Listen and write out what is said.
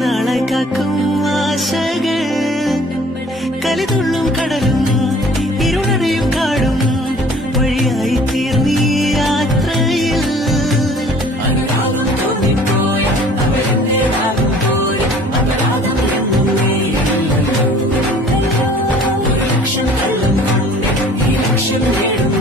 നാളായി കാക്കും ആശകൾ കലിതുള്ളും കടലും ഇരുളടയും കാടും വഴിയായി തീർന്നീ യാത്രയിൽ അനുരാഗം തോന്നിപ്പോയ അവരെന്നെ ആകുമ്പോൾ അപരാധം എന്നും നേരിടുന്നു ഒരു ലക്ഷം കള്ളം കൊണ്ട് ഈ ലക്ഷ്യം നേടുന്നു